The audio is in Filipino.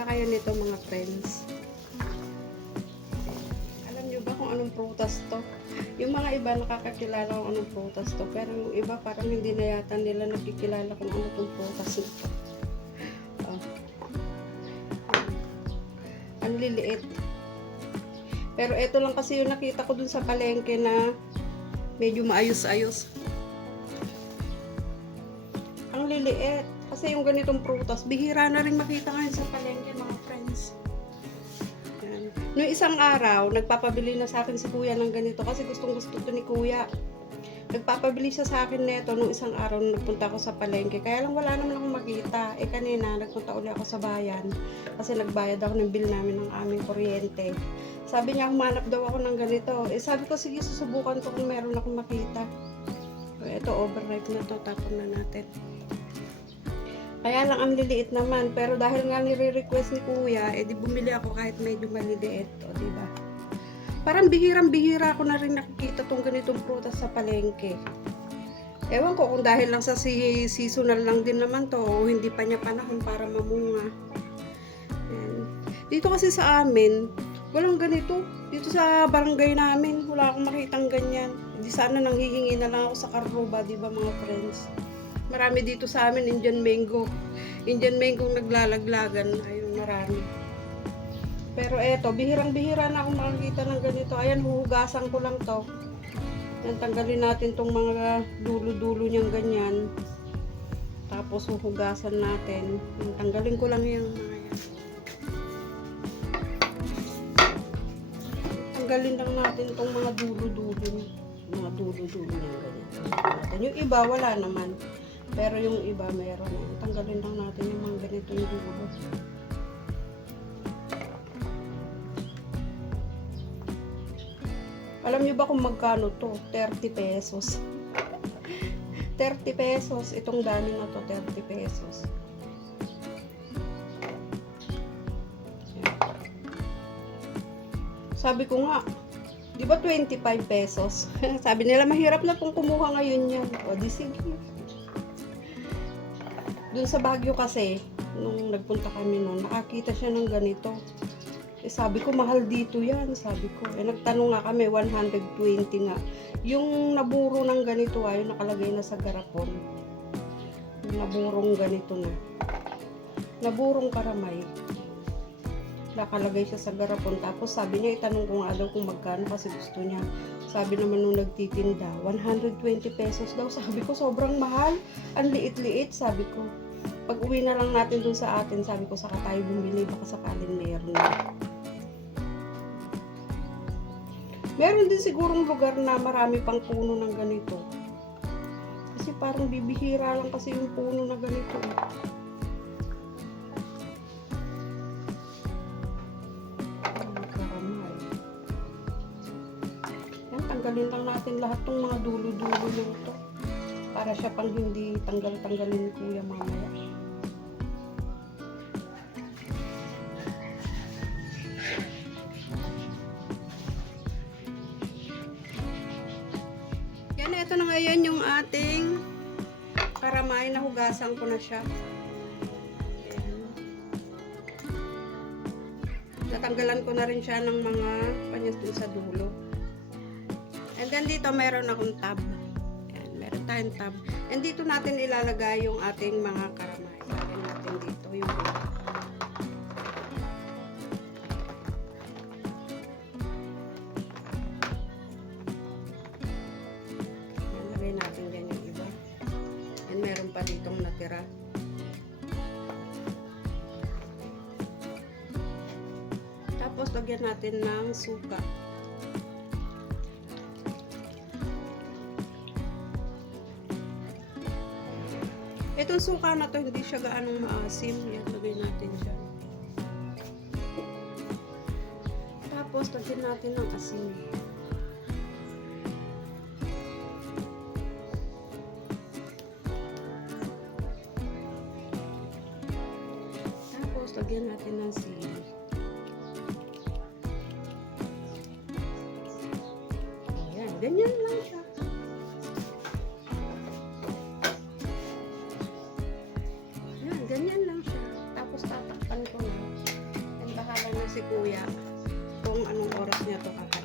ba kayo nito mga friends? Alam nyo ba kung anong prutas to? Yung mga iba nakakakilala kung anong prutas to, pero yung iba parang hindi na yata nila nakikilala kung ano tong prutas nito. Oh. Ang liliit. Pero ito lang kasi yung nakita ko dun sa palengke na medyo maayos-ayos. Ang liliit. Kasi yung ganitong prutas, bihira na rin makita ngayon sa palengke mga friends. Yan. Noong isang araw, nagpapabili na sa akin si kuya ng ganito kasi gustong gusto to ni kuya. Nagpapabili siya sa akin neto noong isang araw na nagpunta ako sa palengke. Kaya lang wala naman akong makita. Kanina, nagpunta uli ako sa bayan kasi nagbayad ako ng bill namin ng aming kuryente. Sabi niya, humanap daw ako ng ganito. Sabi ko, sige, susubukan ko kung meron akong makita. Ito, overripe na to. Tapon na natin. Kaya lang ang liliit naman, pero dahil nga nire-request ni kuya, di bumili ako kahit medyo maliliit, o diba? Parang bihirang-bihira ako na rin nakikita tong ganitong prutas sa palengke. Ewan ko kung dahil lang sa seasonal lang din naman to, o hindi pa niya panahon para mamunga. Yan. Dito kasi sa amin, walang ganito. Dito sa barangay namin, wala akong makitang ganyan. Di sana nanghihingi na lang ako sa Carroba, diba mga friends? Marami dito sa amin, Indian mango. Indian mango naglalaglagan. Ayun, marami. Pero eto, bihirang-bihira na akong makakita ng ganito. Ayan, huhugasan ko lang to. Yan, tanggalin natin tong mga dulo-dulo niyang ganyan. Tapos huhugasan natin. Yan, tanggalin ko lang yung mga yan. Tanggalin lang natin tong mga dulo-dulo. Mga dulo-dulo niyang ganyan. Yung iba, wala naman. Pero yung iba meron. Tanggalin lang natin yung mga ganito yung dulo. Alam niyo ba kung magkano to? 30 pesos. 30 pesos. Itong dami na to, 30 pesos. Sabi ko nga, di ba 25 pesos? Sabi nila, mahirap na pong kumuha ngayon yan. O, di sige. Doon sa Baguio kasi, nung nagpunta kami noon, nakakita siya ng ganito. Sabi ko, mahal dito yan, sabi ko. Nagtanong nga kami, 120 nga. Yung naburo ng ganito, yung nakalagay na sa garapon. Yung naburong ganito na. Naburong karamay. Nakalagay siya sa garapon. Tapos sabi niya, itanong ko nga daw kung magkano kasi gusto niya. Sabi naman nung nagtitinda, 120 pesos daw. Sabi ko, sobrang mahal. Ang liit-liit, sabi ko. Pag uwi na lang natin dun sa atin, sabi ko, saka tayo bumili, baka sakaling meron na. Meron din sigurong lugar na marami pang puno ng ganito. Kasi parang bibihira lang kasi yung puno na ganito. Tanggalin lang natin lahat ng mga dulo-dulo nito para siya pang hindi tanggal-tanggalin ni kuya mamaya. Yan, ito na ngayon yung ating karamay. Nahugasan ko na siya. Ayan. Natanggalan ko na rin siya ng mga panyas dun sa dulo. And then dito meron akong tab. Ayan, meron tayong tab. And dito natin ilalagay yung ating mga karamay. Lagyan natin dito yung iba. Ayan, lagay natin dyan yung iba. And meron pa ditong natira. Tapos lagyan natin ng suka. Itong suka na to, hindi siya gaanong maasim. Yan, lagay natin siya. Tapos, lagyan natin ng asin. Tapos, lagyan natin ng sili. Ayan, ganyan lang siya. Ganyan lang siya. Tapos tatakpan ko na. si kuya kung anong oras niya to kakainin.